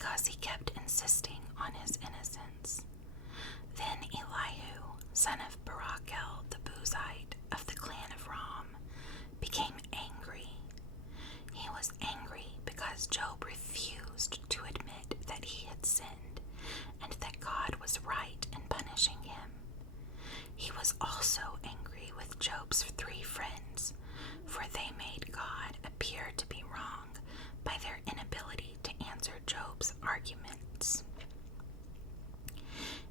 because he kept insisting on his innocence. Then Elihu, son of Barachel the Buzite of the clan of Ram, became angry. He was angry because Job refused to admit that he had sinned and that God was right in punishing him. He was also angry with Job's 3 friends, for they made God appear to be wrong by their inability to answer Job's arguments.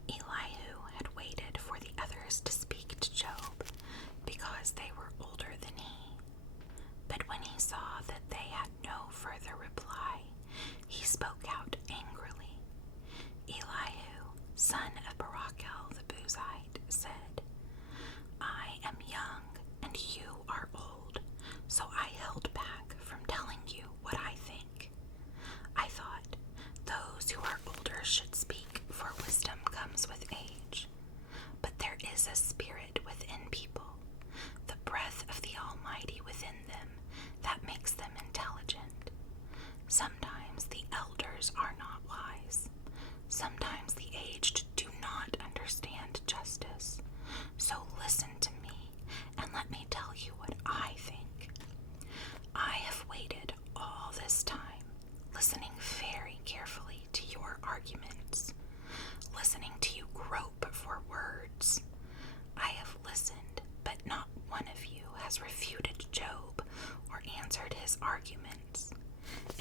Elihu had waited for the others to speak to Job because they were older than he. But when he saw that they had no further reply, he spoke out angrily. Elihu, son of Barachel the Buzite, said, "I am young and you are old, so I held back from telling you what I think. I thought those who are older should speak, for wisdom comes with age. But there is a spirit within people, the breath of the Almighty within them, that makes them intelligent. Sometimes the elders are not wise. Sometimes the aged do not understand justice. So listen to me and let me tell you what I think. I have waited all this time, listening very carefully to your arguments, listening to you grope for words. I have listened, but not one of you has refuted Job or answered his arguments.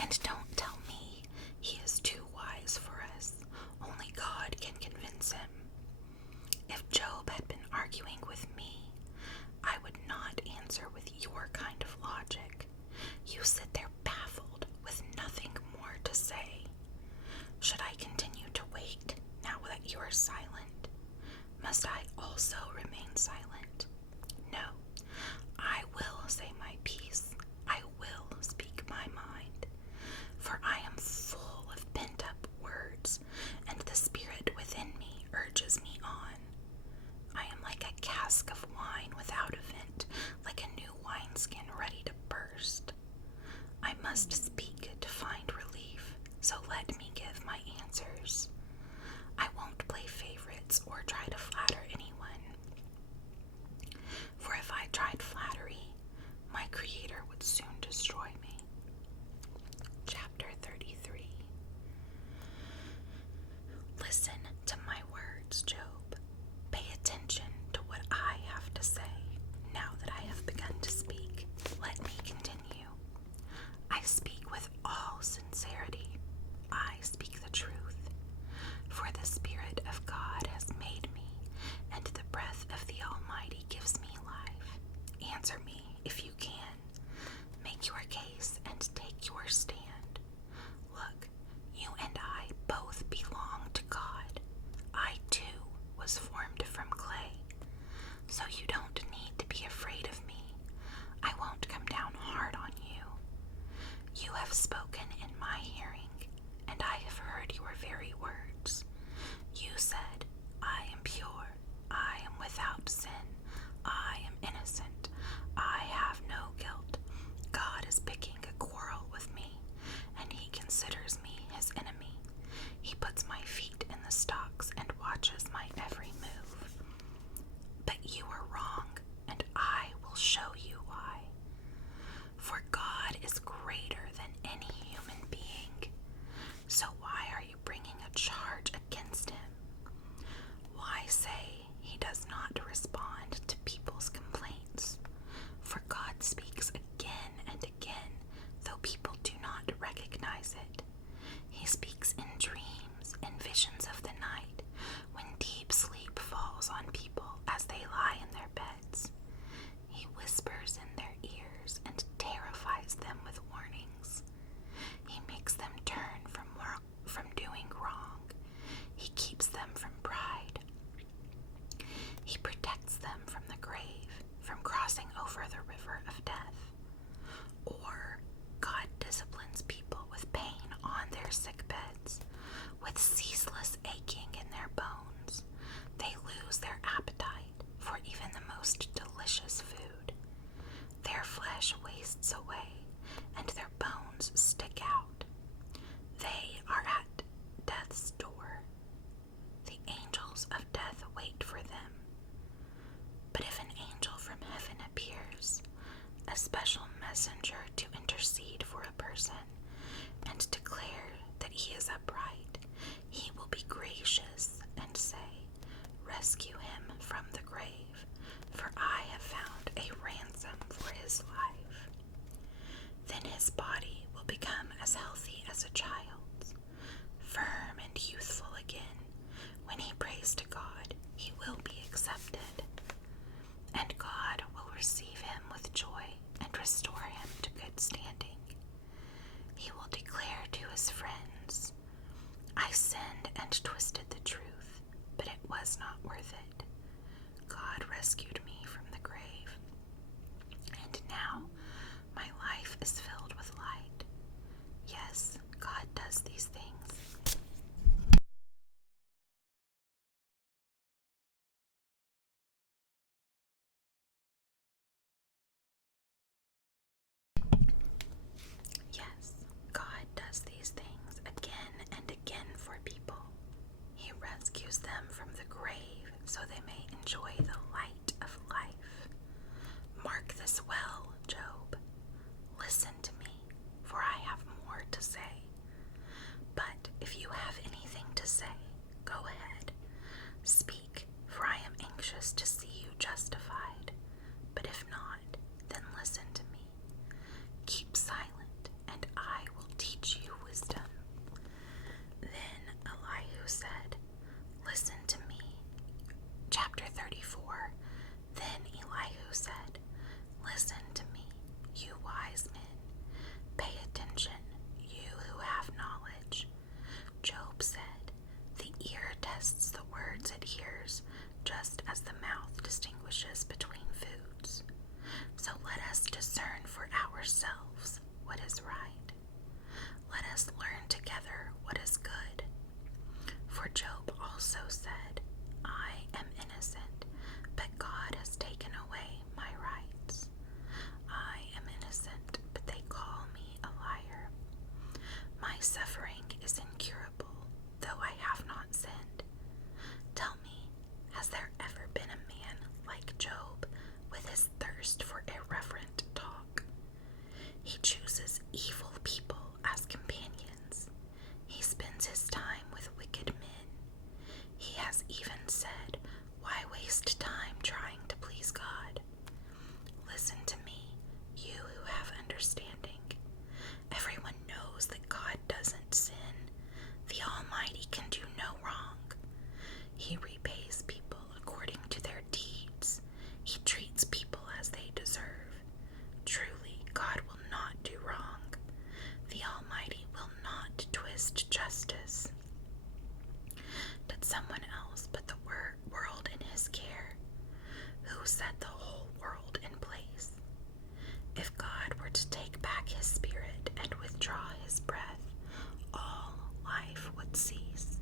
And don't tell me he is too wise for us. Only God can convince him. If Job had been arguing with me, I would not answer with your kind of logic. You sit there baffled with nothing more to say. Should I continue to wait now that you are silent? Must I also remain silent? No, I will say my piece. I will speak my mind. For I am full of pent-up words, and the spirit within me urges me on. I am like a cask of wine without a vent, like a new wineskin ready to burst. I must speak to find relief, so let me give my answers. I won't play favorites or try to flatter anyone. For if I tried flattery, my Creator would soon destroy me. Chapter 33. Listen to my words, Job. Pay attention to what I have to say. Now that I have begun to speak, let me continue. I speak with all sincerity. I speak the truth. For the Spirit of God has made me, and the breath of the Almighty gives me life. Answer me if you can. Make your case and take your stand. Look, you and I both belong to God. I too was formed from clay. So you don't need to be afraid of me. I won't come down hard on you. You have spoken in my hearing, and I have heard your very words. You said, I am pure, I am without sin, I am innocent, I have no guilt. God is picking a quarrel with me, and he considers me his enemy. He puts my feet in the stocks and watches my every move. But you are wrong, and I will show you why. For God is greater than any human being. So why are you bringing a charge against him? Why say he does not respond to people's complaints? For God speaks again and again, though people do not recognize it. as friends. I sinned and twisted the truth, but it was not worth it. God rescued me from the grave, and now my life is filled with light. Yes, God does these things. Yes, God does these things again and again for people. He rescues them from the grave so they may enjoy the light of life. Mark this well, Job. Listen to me, for I have more to say. But if you have anything to say, go ahead. Speak, for I am anxious to see you justified. But if not, then listen to me. Keep silent, and I will teach you wisdom. Then Elihu said, Listen to me. Chapter 34. Then Elihu said, Listen to me, you wise men. Pay attention, you who have knowledge. Job said, The ear tests the words it hears, just as the mouth distinguishes between foods. So let us discern for ourselves what is right. Let us learn together what is good. For Job also said, I am innocent, but God has taken away my rights. I am innocent, but they call me a liar. My suffering is incurable, though I have not sinned. Tell me, has there ever been a man like Job with his thirst for irreverent talk? He chooses evil people as companions. He spends his time with wicked men. He has even said, Why waste time trying to please God? Listen to me, you who have understanding. Everyone knows that God doesn't sin. The Almighty can do no wrong. He repays people according to their deeds. He treats people as they deserve. Truly, God will not do wrong. The Almighty will not twist justice. Did someone else put the world in his care? Who set the whole world in place? If God were to take back his spirit and withdraw his breath, all life would cease,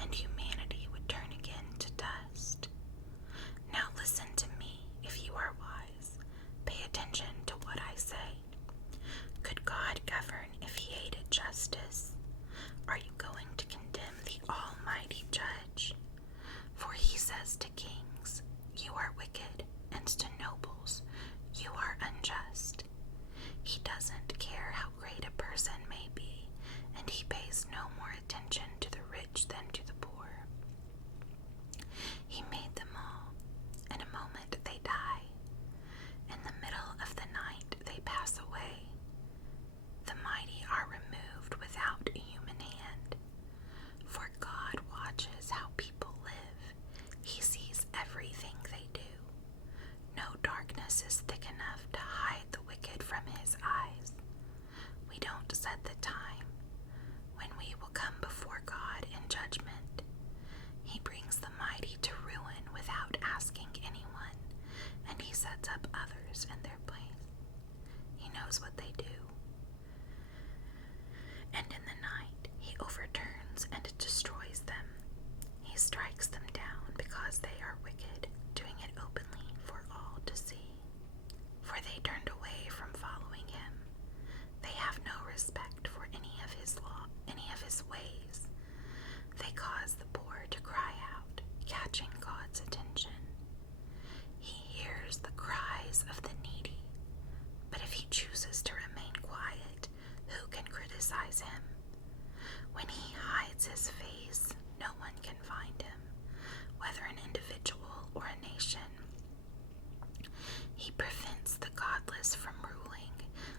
and humanity would turn again to dust. Now listen to me, if you are wise. Pay attention to what I say. Could God govern if he hated justice? Are you going to condemn the Almighty Judge? For he says to kings, You are wicked, and to nobles, You are unjust. He doesn't care how great a person may be, and he pays no more attention to the rich than to the poor. He made them all. In a moment they die. In the middle of the night they pass away. The mighty are removed without a human hand. For God watches how people live. He sees everything they do. No darkness is thick enough to hide the wicked from his eyes. We don't set the time when we will come before God in judgment. He brings the mighty to ruin without asking anyone, and he sets up others in their place. He knows what they do. And in the night he overturns and destroys them. He strikes them down because they are wicked, doing it openly for all to see. For they turned away from following him. They have no respect for any of his law, any of his ways. They cause the poor to cry out, catching God's attention. He hears the cries of the needy, but if he chooses to remain quiet, who can criticize him? When he hides his face, no one can find him, whether an individual or a nation. He prevents the godless from ruling,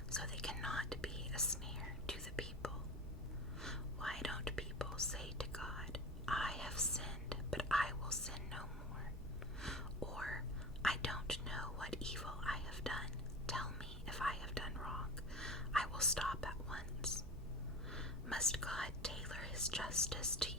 so they cannot be a snare to the people. Why don't people say to God, I have sinned, but I will sin no more? Or, I don't know what evil I have done. Tell me if I have done wrong. I will stop at once. must God tailor his justice to